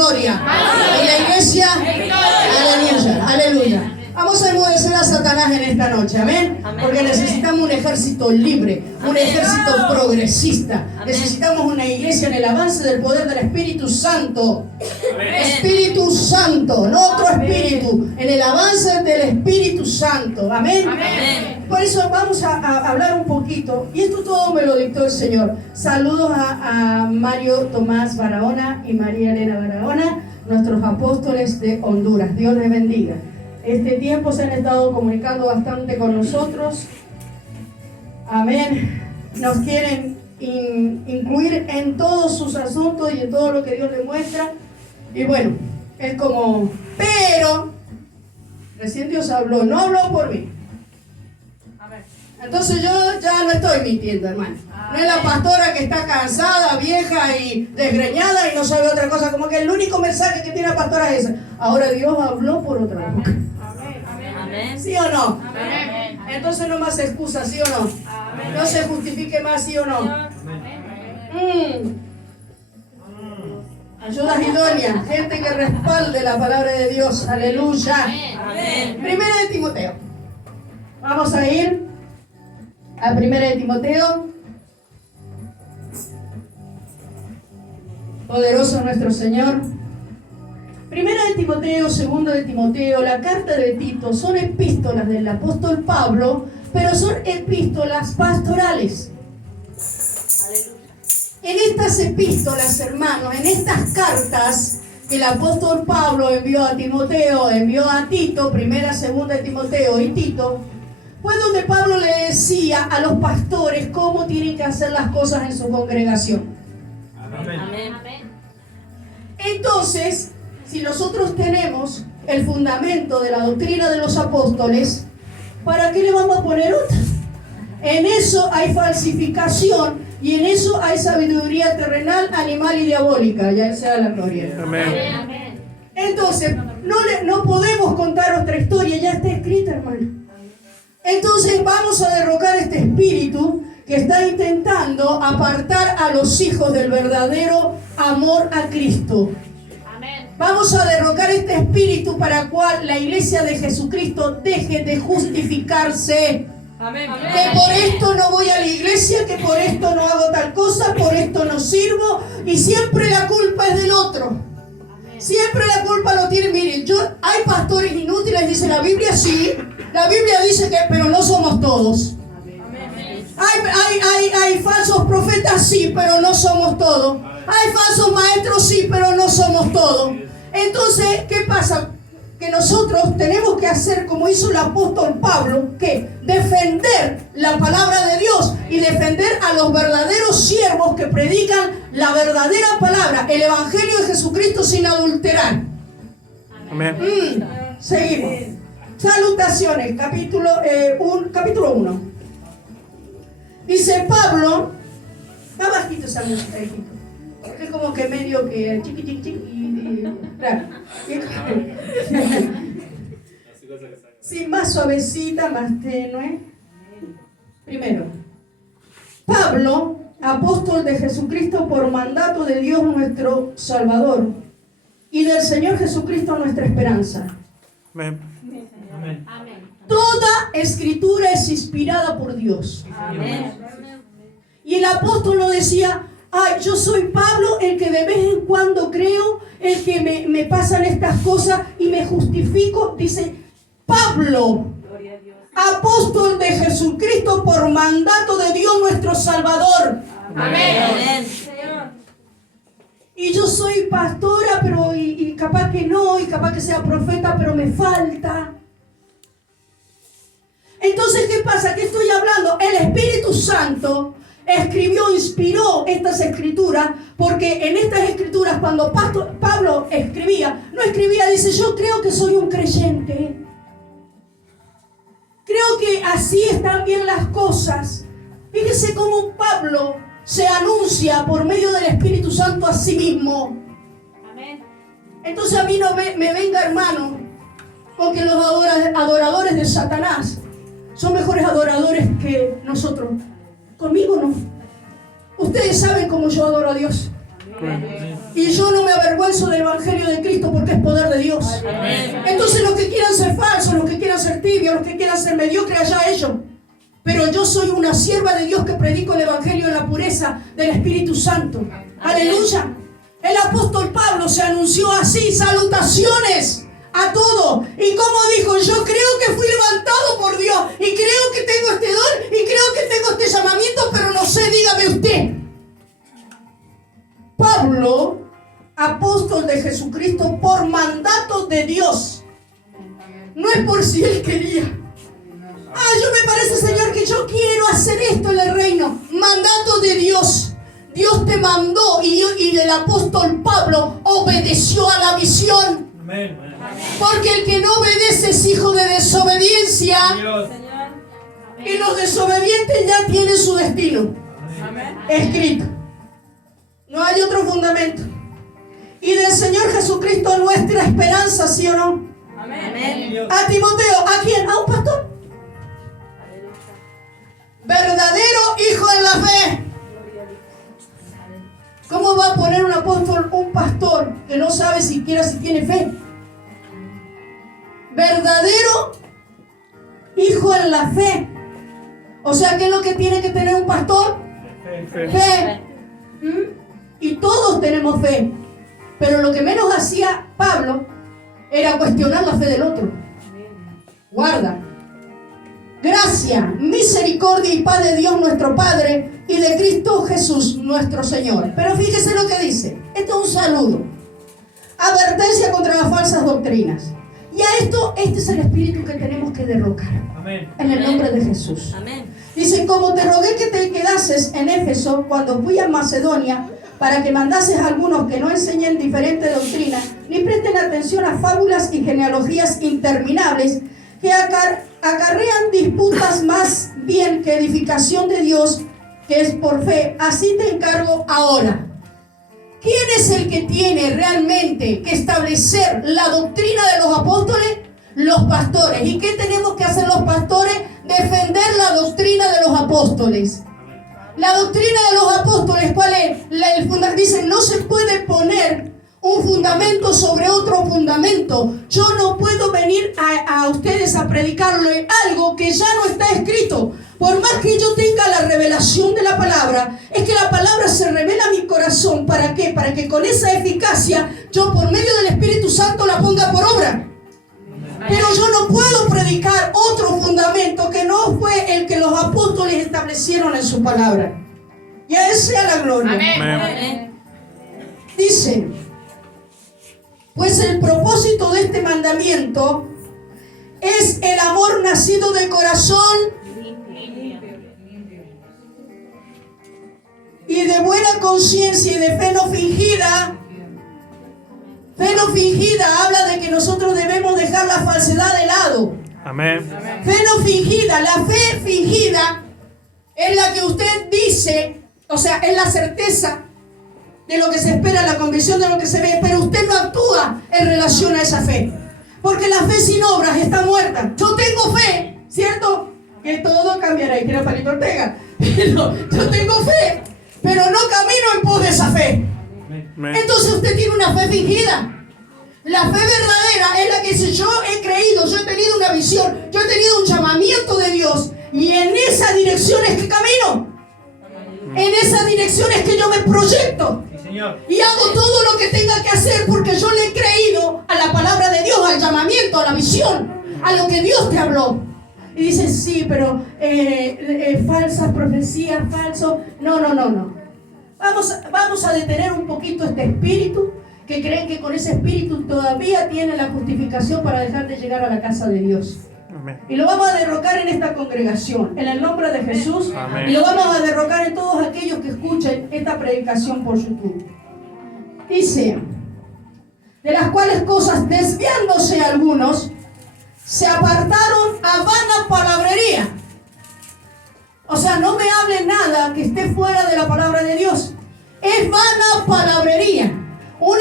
gloria. Y la iglesia, aleluya, aleluya. Vamos a enmudecer a Satanás en esta noche, amén. Porque necesitamos un ejército libre, un ejército progresista. Necesitamos una iglesia en el avance del poder del Espíritu Santo. Espíritu Santo, no otro espíritu, en el avance del Espíritu Santo, amén. Por eso vamos a hablar un poquito, y esto todo me lo dictó el Señor. Saludos a Mario Tomás Barahona y María Elena Barahona, nuestros apóstoles de Honduras. Dios les bendiga. Este tiempo se han estado comunicando bastante con nosotros. Amén. Nos quieren incluir en todos sus asuntos y en todo lo que Dios les muestra. Y bueno, es como, pero recién Dios habló, no habló por mí. Entonces yo ya no estoy mintiendo, hermano. No es la pastora que está cansada, vieja y desgreñada y no sabe otra cosa. Como que el único mensaje que tiene la pastora es ese. Ahora Dios habló por otra boca. ¿Sí o no? Amén. Entonces no más excusa, ¿sí o no? Amén. No se justifique más, ¿sí o no? Ayudas idóneas, gente que respalde la palabra de Dios. Aleluya. Primera de Timoteo. Vamos a ir a Primera de Timoteo. Poderoso nuestro Señor. Primera de Timoteo, segunda de Timoteo, la carta de Tito son epístolas del apóstol Pablo, pero son epístolas pastorales. En estas epístolas, hermanos, en estas cartas que el apóstol Pablo envió a Timoteo, envió a Tito, primera, segunda de Timoteo y Tito, fue donde Pablo le decía a los pastores cómo tienen que hacer las cosas en su congregación. Amén. Entonces, si nosotros tenemos el fundamento de la doctrina de los apóstoles, ¿para qué le vamos a poner otra? En eso hay falsificación y en eso hay sabiduría terrenal, animal y diabólica. Ya sea la gloria. Amén. Entonces, no podemos contar otra historia, ya está escrita, hermano. Entonces vamos a derrocar este espíritu que está intentando apartar a los hijos del verdadero amor a Cristo. Vamos a derrocar este espíritu para cual la iglesia de Jesucristo deje de justificarse. Amén. Que por esto no voy a la iglesia, que por esto no hago tal cosa, por esto no sirvo, y siempre la culpa es del otro. Amén. Siempre la culpa lo tiene. Miren, hay pastores inútiles, dice la Biblia, sí. La Biblia dice que, pero no somos todos. Amén. Hay falsos profetas, sí, pero no somos todos. Hay falsos maestros, sí, pero no somos todos. Entonces, ¿qué pasa? Que nosotros tenemos que hacer como hizo el apóstol Pablo, que defender la palabra de Dios y defender a los verdaderos siervos que predican la verdadera palabra, el evangelio de Jesucristo sin adulterar. Amén. Seguimos. Salutaciones, capítulo 1. Dice Pablo, está bajito esa música, hijito. Es como que medio que chiqui, claro. Sí, más suavecita, más tenue. Primero, Pablo, apóstol de Jesucristo por mandato de Dios nuestro Salvador y del Señor Jesucristo nuestra esperanza. Amén. Toda escritura es inspirada por Dios. Amén. Y el apóstol lo decía: ay, yo soy Pablo, el que de vez en cuando creo, el que me pasan estas cosas y me justifico. Dice Pablo, apóstol de Jesucristo por mandato de Dios nuestro Salvador. Amén. Y yo soy pastora, pero y capaz que no, y capaz que sea profeta, pero me falta. Entonces, ¿qué pasa? ¿Qué estoy hablando? El Espíritu Santo escribió, inspiró estas escrituras, porque en estas escrituras, cuando Pablo escribía, no escribía, dice: yo creo que soy un creyente. Creo que así están bien las cosas. Fíjese cómo Pablo se anuncia por medio del Espíritu Santo a sí mismo. Amén. Entonces a mí no me venga, hermano, porque los adoradores de Satanás son mejores adoradores que nosotros. Conmigo no. Ustedes saben cómo yo adoro a Dios. Amén. Y yo no me avergüenzo avergüenzo del Evangelio de Cristo porque es poder de Dios. Amén. Entonces los que quieran ser falsos, los que quieran ser tibios, los que quieran ser mediocres, allá ellos. Pero yo soy una sierva de Dios que predico el Evangelio en la pureza del Espíritu Santo. Amén. Aleluya. El apóstol Pablo se anunció así: salutaciones a todos. Y como dijo, yo creo que fui levantado por Dios y creo que tengo este don y creo que tengo este llamamiento, pero no sé, dígame usted. Pablo, apóstol de Jesucristo por mandato de Dios. No es por si él quería. Yo me parece, Señor, que yo quiero hacer esto en el reino. Mandato de Dios. Dios te mandó y el apóstol Pablo obedeció a la visión. Amén. Porque el que no obedece es hijo de desobediencia. Dios. Y los desobedientes ya tienen su destino Amén. escrito. No hay otro fundamento. Y del Señor Jesucristo nuestra esperanza, ¿sí o no? Amén. Dios. A Timoteo, ¿a quién? ¿A un pastor? Verdadero hijo en la fe. ¿Cómo va a poner un apóstol, un pastor que no sabe siquiera si tiene fe? Verdadero hijo en la fe. O sea, ¿qué es lo que tiene que tener un pastor? Fe. Y todos tenemos fe. Pero lo que menos hacía Pablo era cuestionar la fe del otro. Guarda. Gracia, misericordia y paz de Dios nuestro Padre y de Cristo Jesús nuestro Señor. Pero fíjese lo que dice. Esto es un saludo. Advertencia contra las falsas doctrinas. Y a esto, este es el espíritu que tenemos que derrocar. Amén. En el nombre de Jesús. Amén. Dice, como te rogué que te quedases en Éfeso cuando fui a Macedonia, para que mandases a algunos que no enseñen diferente doctrina, ni presten atención a fábulas y genealogías interminables, que acarrean disputas más bien que edificación de Dios, que es por fe. Así te encargo ahora. ¿Quién es el que tiene realmente que establecer la doctrina de los apóstoles? Los pastores. ¿Y qué tenemos que hacer los pastores? Defender la doctrina de los apóstoles. La doctrina de los apóstoles, ¿cuál es? Dice, no se puede poner un fundamento sobre otro fundamento. Yo no puedo venir a ustedes a predicarle algo que ya no está escrito. Por más que yo tenga la revelación de la palabra, es que la palabra se revela a mi corazón. ¿Para qué? Para que con esa eficacia yo por medio del Espíritu Santo la ponga por obra. Pero yo no puedo predicar otro fundamento que no fue el que los apóstoles establecieron en su palabra. Y a él sea la gloria. Amén. Dice, pues el propósito de este mandamiento es el amor nacido de corazón y de buena conciencia y de fe no fingida. Fe no fingida habla de que nosotros debemos dejar la falsedad de lado. Amén. Fe no fingida, la fe fingida es la que usted dice, o sea, es la certeza de lo que se espera, la convicción de lo que se ve, pero usted no actúa en relación a esa fe. Porque la fe sin obras está muerta. Yo tengo fe, ¿cierto? Que todo cambiará, y quiero Palito Ortega. Pero yo tengo fe, pero no camino en pos de esa fe. Entonces usted tiene una fe fingida. La fe verdadera es la que dice, yo he creído, yo he tenido una visión, yo he tenido un llamamiento de Dios, y en esa dirección es que camino. En esa dirección es que yo me proyecto. Sí, Señor. Y hago todo lo que tenga que hacer porque yo le he creído a la palabra de Dios, al llamamiento, a la visión, a lo que Dios te habló. Y dices, sí, pero falsas profecías, falso. No. Vamos a detener un poquito este espíritu, que creen que con ese espíritu todavía tienen la justificación para dejar de llegar a la casa de Dios. Amén. Y lo vamos a derrocar en esta congregación, en el nombre de Jesús. Amén. Y lo vamos a derrocar en todos aquellos que escuchen esta predicación por YouTube. Dice, de las cuales cosas, desviándose algunos, se apartaron a vana palabrería. O sea, no me hable nada que esté fuera de la palabra de Dios. Es vana palabrería. Un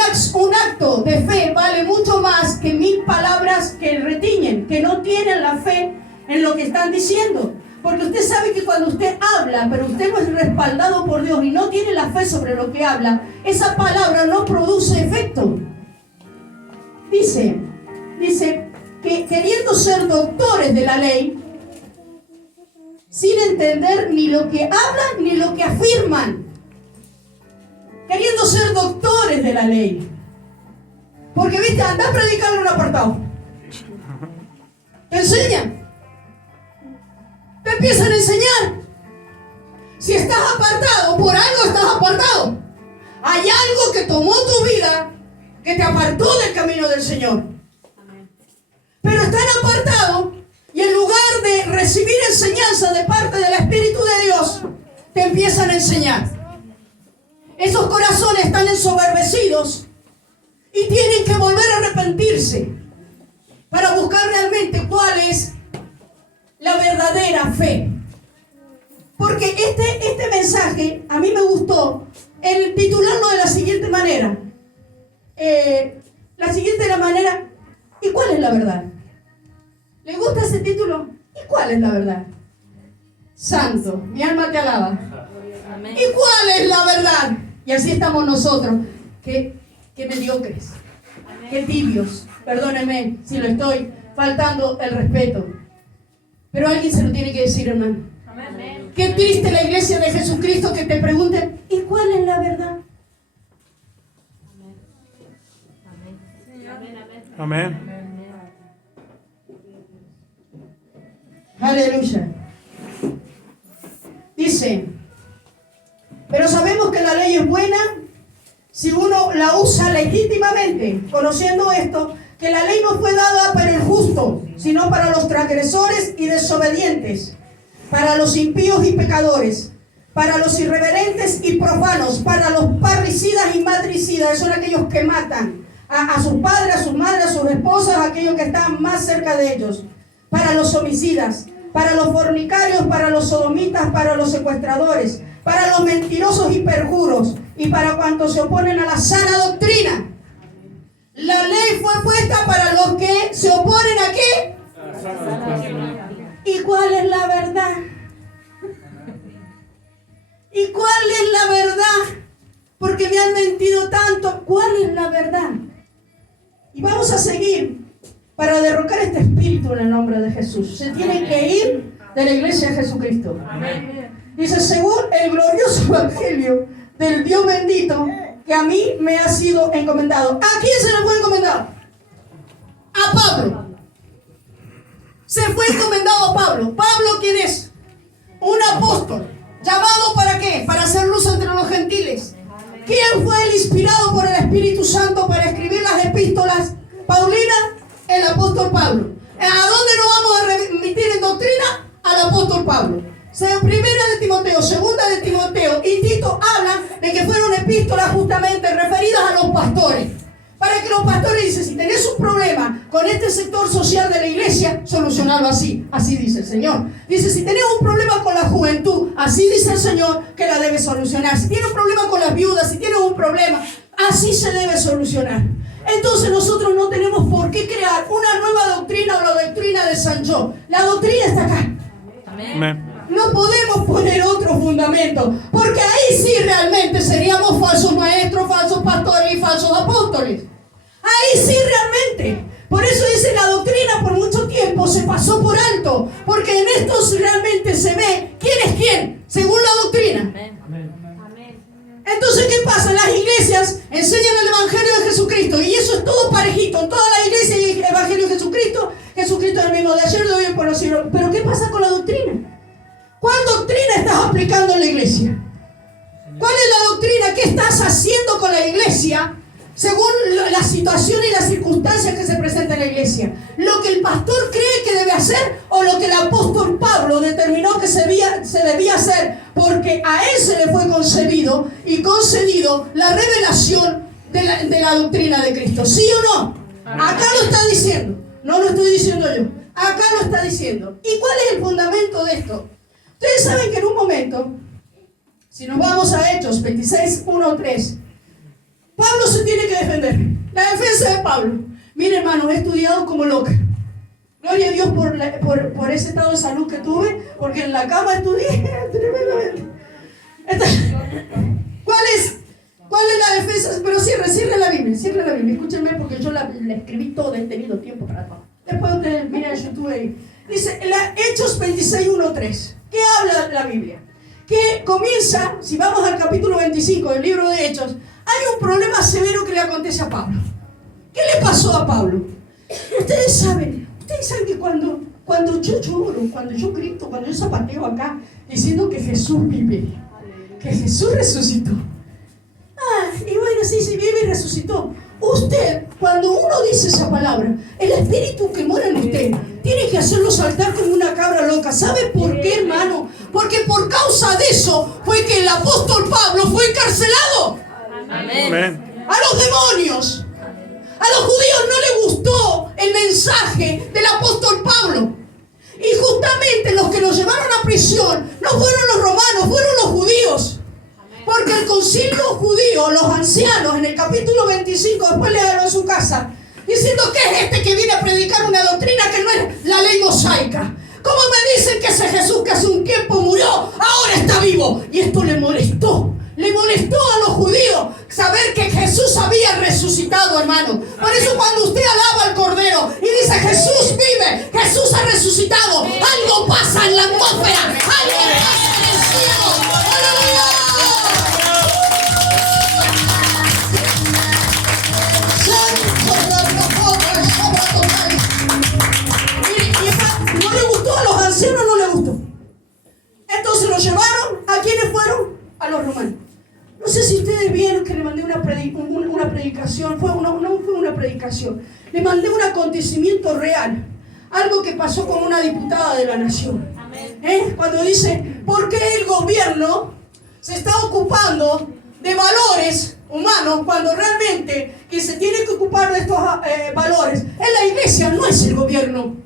acto de fe vale mucho más que 1000 palabras que retiñen, que no tienen la fe en lo que están diciendo. Porque usted sabe que cuando usted habla, pero usted no es respaldado por Dios y no tiene la fe sobre lo que habla, esa palabra no produce efecto. dice que queriendo ser doctores de la ley, sin entender ni lo que hablan ni lo que afirman, queriendo ser doctores de la ley. Porque, viste, anda a predicar en un apartado. Te enseñan. Te empiezan a enseñar. Si estás apartado, por algo estás apartado. Hay algo que tomó tu vida, que te apartó del camino del Señor. Pero están apartados y en lugar de recibir enseñanza de parte del Espíritu de Dios, te empiezan a enseñar. Esos corazones están ensoberbecidos y tienen que volver a arrepentirse para buscar realmente cuál es la verdadera fe. Porque este mensaje a mí me gustó el titularlo de la siguiente manera. ¿Y cuál es la verdad? ¿Le gusta ese título? ¿Y cuál es la verdad? Santo, mi alma te alaba. Amén. ¿Y cuál es la verdad? Y así estamos nosotros. Qué mediocres, qué tibios. Perdónenme si lo estoy faltando el respeto. Pero alguien se lo tiene que decir, hermano. Amén. Qué triste la iglesia de Jesucristo que te pregunten, ¿y cuál es la verdad? Amén. Aleluya. Dice, pero sabemos que la ley es buena si uno la usa legítimamente, conociendo esto, que la ley no fue dada para el justo, sino para los transgresores y desobedientes, para los impíos y pecadores, para los irreverentes y profanos, para los parricidas y matricidas, esos son aquellos que matan a sus padres, a sus madres, a sus esposas, a aquellos que están más cerca de ellos, para los homicidas, para los fornicarios, para los sodomitas, para los secuestradores, para los mentirosos y perjuros, y para cuantos se oponen a la sana doctrina. La ley fue puesta para los que se oponen ¿a qué? ¿Y cuál es la verdad? ¿Y cuál es la verdad? Porque me han mentido tanto. ¿Cuál es la verdad? Y vamos a seguir para derrocar este espíritu en el nombre de Jesús. Se tiene que ir de la iglesia de Jesucristo. Dice, según el glorioso evangelio del Dios bendito que a mí me ha sido encomendado. ¿A quién se le fue encomendado? A Pablo. Se fue encomendado a Pablo. ¿Pablo quién es? Un apóstol. ¿Llamado para qué? Para hacer luz entre los gentiles. ¿Quién fue el inspirado por el Espíritu Santo para escribir las epístolas paulinas? El apóstol Pablo. ¿A dónde nos vamos a remitir en doctrina? Al apóstol Pablo. Primera de Timoteo, segunda de Timoteo y Tito hablan de que fueron epístolas justamente referidas a los pastores. Para que los pastores dicen, si tenés un problema con este sector social de la iglesia, solucionarlo así. Así dice el Señor. Dice, si tenés un problema con la juventud, así dice el Señor que la debes solucionar. Si tienes un problema con las viudas, si tienes un problema, así se debe solucionar. Entonces nosotros no tenemos por qué crear una nueva doctrina o la doctrina de San Yo. La doctrina está acá. Amén. No podemos poner otro fundamento, porque ahí sí realmente seríamos falsos maestros, falsos pastores y falsos apóstoles. Ahí sí realmente. Por eso dice la doctrina por mucho tiempo se pasó por alto, porque en estos realmente se ve quién es quién, según la doctrina. Entonces, ¿qué pasa? Las iglesias enseñan el Evangelio de Jesucristo y eso es todo parejito. En toda la iglesia hay el Evangelio de Jesucristo. Jesucristo es el mismo de ayer, de hoy y por los siglos. Pero ¿qué pasa con la doctrina? ¿Cuál doctrina estás aplicando en la iglesia? ¿Cuál es la doctrina? ¿Qué estás haciendo con la iglesia según la situación y las circunstancias que se presentan en la iglesia? ¿Lo que el pastor cree que debe hacer o lo que el apóstol Pablo determinó que se debía hacer? Porque a él se le fue concebido y concedido la revelación de la doctrina de Cristo. ¿Sí o no? Acá lo está diciendo. No lo estoy diciendo yo. Acá lo está diciendo. ¿Y cuál es el fundamento de esto? Ustedes saben que en un momento, si nos vamos a Hechos 26, 1, 3, Pablo se tiene que defender. La defensa de Pablo. Mire, hermano, he estudiado como loca. Gloria a Dios por ese estado de salud que tuve, porque en la cama estudié tremendamente. ¿Cuál ¿Cuál es la defensa? Pero cierre la Biblia, escúchenme porque yo la escribí todo, he tenido tiempo para todo. Después ustedes miren en YouTube ahí. Dice, Hechos 26:1-3. ¿Qué habla la Biblia? Que comienza, si vamos al capítulo 25 del libro de Hechos, hay un problema severo que le acontece a Pablo. ¿Qué le pasó a Pablo? Ustedes saben que cuando yo lloro, cuando yo grito, cuando yo zapateo acá, diciendo que Jesús vive, que Jesús resucitó. Y bueno, sí, vive y resucitó. Usted, cuando uno dice esa palabra, el espíritu que mora en usted tiene que hacerlo saltar como una cabra loca. ¿Sabe por qué, hermano? Porque por causa de eso fue que el apóstol Pablo fue encarcelado. Amén. A los demonios, a los judíos no les gustó el mensaje del apóstol Pablo. Y justamente los que lo llevaron a prisión no fueron los romanos, fueron los judíos. Porque el concilio judío, los ancianos, en el capítulo 25, después le dieron en su casa, diciendo que es este que viene a predicar una doctrina que no es la ley mosaica. ¿Cómo me dicen que ese Jesús que hace un tiempo murió, ahora está vivo? Y esto le molestó a los judíos saber que Jesús había resucitado, hermano. Por eso cuando usted alaba al Cordero y dice Jesús vive, Jesús ha resucitado, algo pasa en la atmósfera, algo pasa en el cielo. ¡Aleluya! No le gustó, a los ancianos no le gustó. Entonces lo llevaron, ¿a quiénes fueron? A los romanos. No sé si ustedes vieron que le mandé una predicación, no fue una predicación, le mandé un acontecimiento real, algo que pasó con una diputada de la nación. Cuando dice, ¿por qué el gobierno se está ocupando de valores humanos cuando realmente quien se tiene que ocupar de estos valores es la iglesia, no es el gobierno?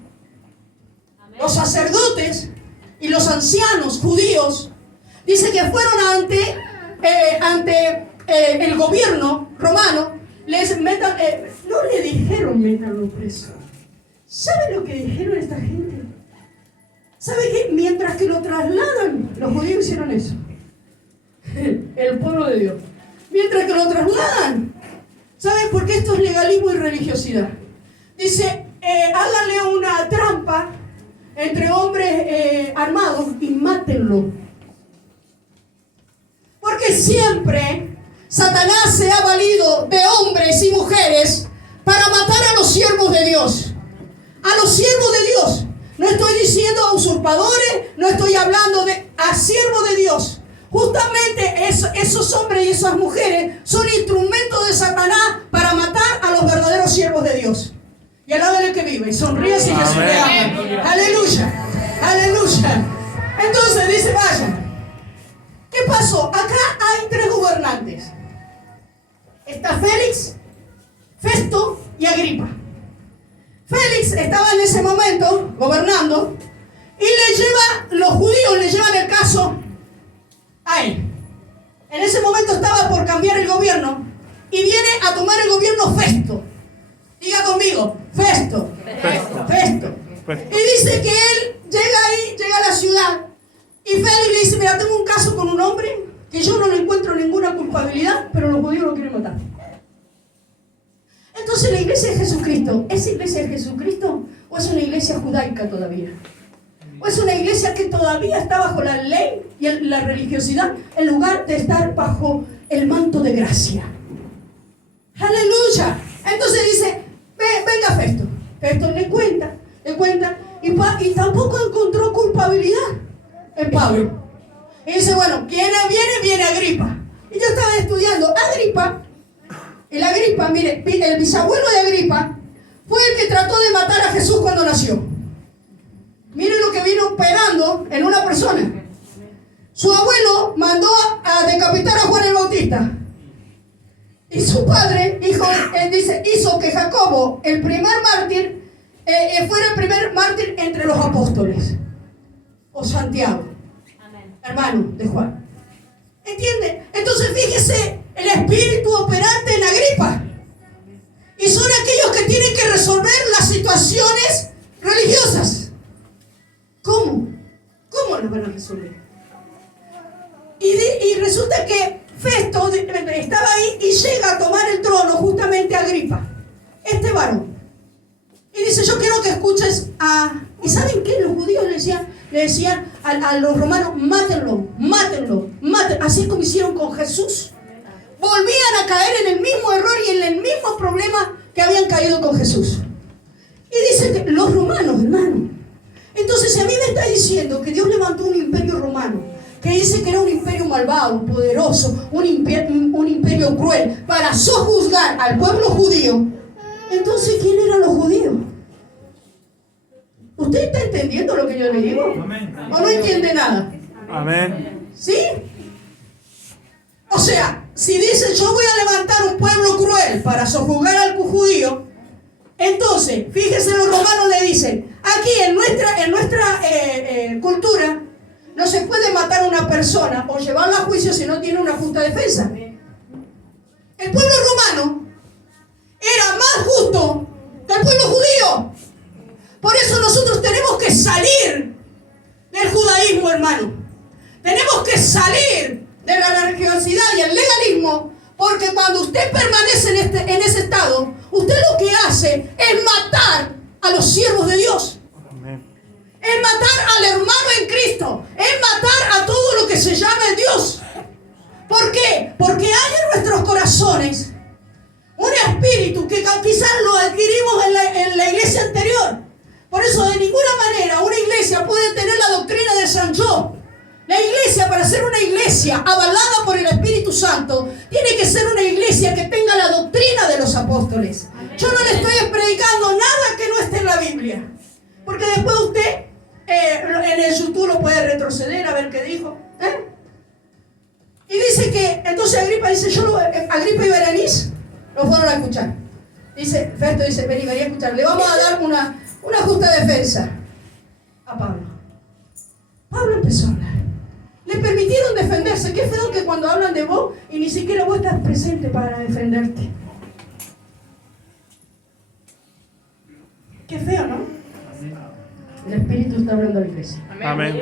Los sacerdotes y los ancianos judíos dice que fueron ante el gobierno romano, no le dijeron métanlo preso. ¿Sabe lo que dijeron esta gente? ¿Sabe que mientras que lo trasladan, los judíos hicieron eso? El pueblo de Dios. Mientras que lo trasladan, ¿saben por qué esto es legalismo y religiosidad? Dice, háganle una trampa entre hombres armados y mátenlo. Porque siempre Satanás se ha valido de hombres y mujeres para matar a los siervos de Dios. A los siervos de Dios. No estoy diciendo a usurpadores, no estoy hablando a siervos de Dios. Justamente esos hombres y esas mujeres son instrumentos de Satanás para matar a los verdaderos siervos de Dios. Y alábale que vive, sonríe si Jesús le ama. Aleluya, aleluya. Entonces dice, vaya. ¿Qué pasó? Acá hay tres gobernantes. Está Félix, Festo y Agripa. Félix estaba en ese momento gobernando y los judíos le llevan el caso a él. En ese momento estaba por cambiar el gobierno y viene a tomar el gobierno Festo. Diga conmigo, Festo. Y dice que él llega a la ciudad y Félix le dice, mira, tengo un caso con un hombre que yo no le encuentro ninguna culpabilidad, pero los judíos lo quieren matar. Entonces la iglesia de Jesucristo, ¿es iglesia de Jesucristo o es una iglesia judaica todavía? ¿O es una iglesia que todavía está bajo la ley y la religiosidad en lugar de estar bajo el manto de gracia? ¡Aleluya! Entonces dice, venga Festo. Festo le cuenta y tampoco encontró culpabilidad en Pablo. Y dice, bueno, ¿quién viene Agripa? Y yo estaba estudiando Agripa. Mire, el bisabuelo de Agripa fue el que trató de matar a Jesús cuando nació. Miren lo que vino operando en una persona. Su abuelo mandó a decapitar a Juan el Bautista. Y su padre hizo que Jacobo, el primer mártir, fuera el primer mártir entre los apóstoles. O Santiago, hermano de Juan. ¿Entiende? Entonces fíjese el espíritu operante en Agripa. Y son aquellos que tienen que resolver las situaciones religiosas. ¿Cómo? ¿Cómo lo van a resolver? Y resulta que Festo estaba ahí y llega a tomar el trono justamente Agripa, este varón. Y dice, yo quiero que escuches a... ¿Y saben qué? Los judíos le decían a los romanos, mátenlo. Así como hicieron con Jesús. Volvían a caer en el mismo error y en el mismo problema que habían caído con Jesús. Y dice que los romanos, hermano. Entonces, si a mí me está diciendo que Dios levantó un imperio romano, que dice que era un imperio malvado, poderoso, un imperio cruel, para sojuzgar al pueblo judío, entonces, ¿quién eran los judíos? ¿Usted está entendiendo lo que yo le digo? Amén. ¿O no entiende nada? Amén. ¿Sí? O sea, si dice yo voy a levantar un pueblo cruel para sojuzgar al judío, entonces, fíjense, los romanos le dicen, aquí en nuestra cultura, no se puede matar a una persona o llevarla a juicio si no tiene una justa defensa. El pueblo romano era más justo que el pueblo judío. Por eso nosotros tenemos que salir del judaísmo, hermano. Tenemos que salir de la religiosidad y el legalismo, porque cuando usted permanece en ese estado, usted lo que hace es matar a los siervos de Dios. Es matar al hermano en Cristo. Es matar a todo lo que se llama Dios. ¿Por qué? Porque hay en nuestros corazones un espíritu que quizás lo adquirimos en la iglesia anterior. Por eso de ninguna manera una iglesia puede tener la doctrina de San Yo. La iglesia, para ser una iglesia avalada por el Espíritu Santo, tiene que ser una iglesia que tenga la doctrina de los apóstoles. Yo no le estoy predicando nada que no esté en la Biblia. Porque después usted en el YouTube lo puede retroceder a ver qué dijo. Y dice que, entonces Agripa dice, Agripa y Berenice lo fueron a escuchar. Dice, Festo dice, vení a escuchar. Le vamos a dar una justa defensa a Pablo. Pablo empezó a hablar. Le permitieron defenderse. Qué feo que cuando hablan de vos y ni siquiera vos estás presente para defenderte. Qué feo, ¿no? El Espíritu está hablando a la iglesia. Amén.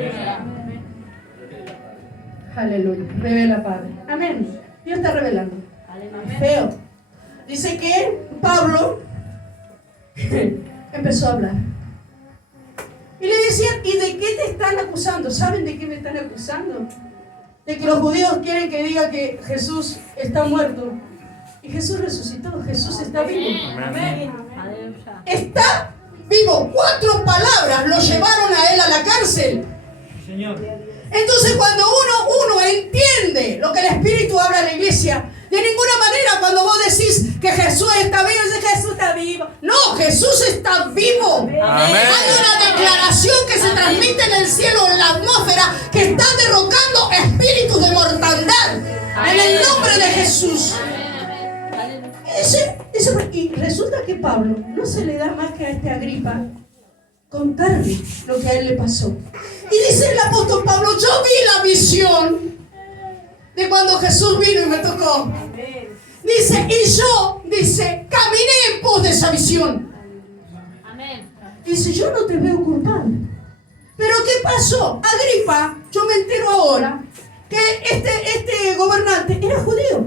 Aleluya. Revela, Padre. Amén. Dios está revelando. Feo. Dice que Pablo empezó a hablar. Y le decían, ¿y de qué te están acusando? ¿Saben de qué me están acusando? De que los judíos quieren que diga que Jesús está muerto. Y Jesús resucitó. Jesús está vivo. Amén. Está vivo. 4 palabras lo llevaron a él a la cárcel. Señor. Entonces cuando uno entiende lo que el Espíritu habla en la iglesia, de ninguna manera cuando vos decís que Jesús está vivo, Jesús está vivo. No, Jesús está vivo. Amén. Hay una declaración que se transmite en el cielo, en la atmósfera, que está derrocando espíritus de mortandad. En el nombre de Jesús. Y resulta que Pablo no se le da más que a este Agripa contarle lo que a él le pasó. Y dice el apóstol Pablo, yo vi la visión de cuando Jesús vino y me tocó. Dice, y yo, caminé en pos de esa visión. Dice, yo no te veo culpable. Pero ¿qué pasó? Agripa, yo me entero ahora que este gobernante era judío.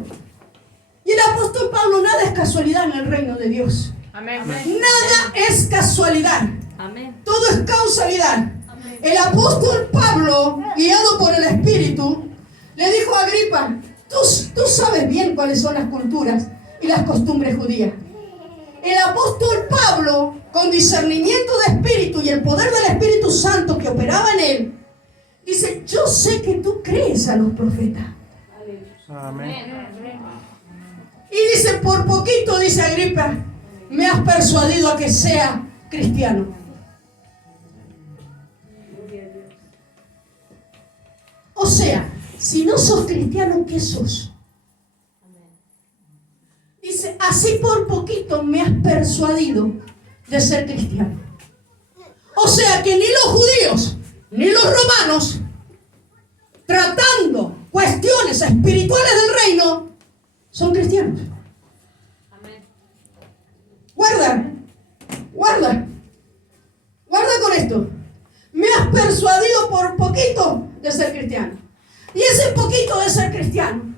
Y el apóstol Pablo, nada es casualidad en el reino de Dios. Nada es casualidad. Todo es causalidad. El apóstol Pablo, guiado por el Espíritu, le dijo a Agripa, tú sabes bien cuáles son las culturas y las costumbres judías. El apóstol Pablo, con discernimiento de espíritu y el poder del Espíritu Santo que operaba en él, dice, yo sé que tú crees a los profetas. Amén. Y dice, por poquito, dice Agripa, me has persuadido a que sea cristiano. O sea, si no sos cristiano, ¿qué sos? Dice, así por poquito me has persuadido de ser cristiano. O sea que ni los judíos, ni los romanos, tratando cuestiones espirituales del reino, son cristianos. Guarda con esto. Me has persuadido por poquito de ser cristiano. Y ese poquito de ser cristiano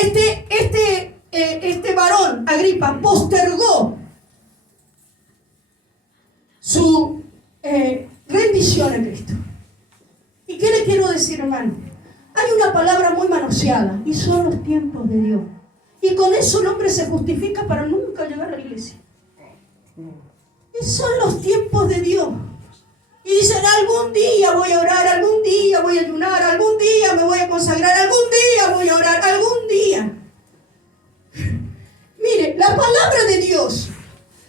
este varón, Agripa, postergó su rendición a Cristo. ¿Y qué le quiero decir, hermano? Hay una palabra muy manoseada, y son los tiempos de Dios. Y con eso el hombre se justifica para nunca llegar a la iglesia. Y son los tiempos de Dios. Y dicen, algún día voy a orar, algún día voy a ayunar, algún día me voy a consagrar, algún día voy a orar, algún día. Mire, la palabra de Dios,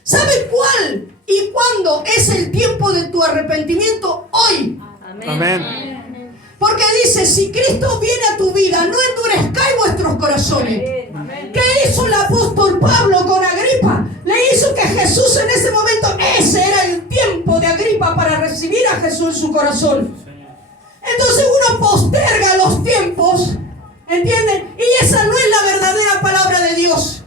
¿sabe cuál y cuándo es el tiempo de tu arrepentimiento? Hoy. Amén. Porque dice, si Cristo viene a tu vida, no endurezcáis vuestros corazones. ¿Qué hizo el apóstol Pablo con Agripa? Le hizo que Jesús en ese momento, ese era el tiempo de Agripa para recibir a Jesús en su corazón. Entonces uno posterga los tiempos, ¿entienden? Y esa no es la verdadera palabra de Dios.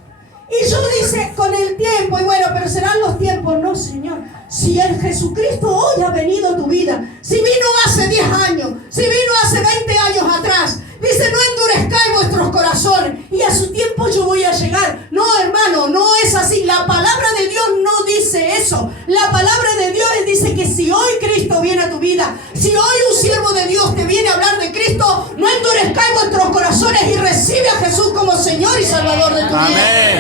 Y yo dice, con el tiempo, y bueno, pero serán los tiempos. No, Señor. Si el Jesucristo hoy ha venido a tu vida, si vino hace 10 años, si vino hace 20 años atrás, dice, no endurezcáis vuestros corazones, y a su tiempo yo voy a llegar. No, hermano, no es así. La palabra de Dios no dice eso. La palabra de Dios dice que si hoy Cristo viene a tu vida, si hoy un siervo de Dios te viene a hablar de Cristo, no endurezcáis vuestros corazones y recibe a Jesús como Señor y Salvador de tu vida.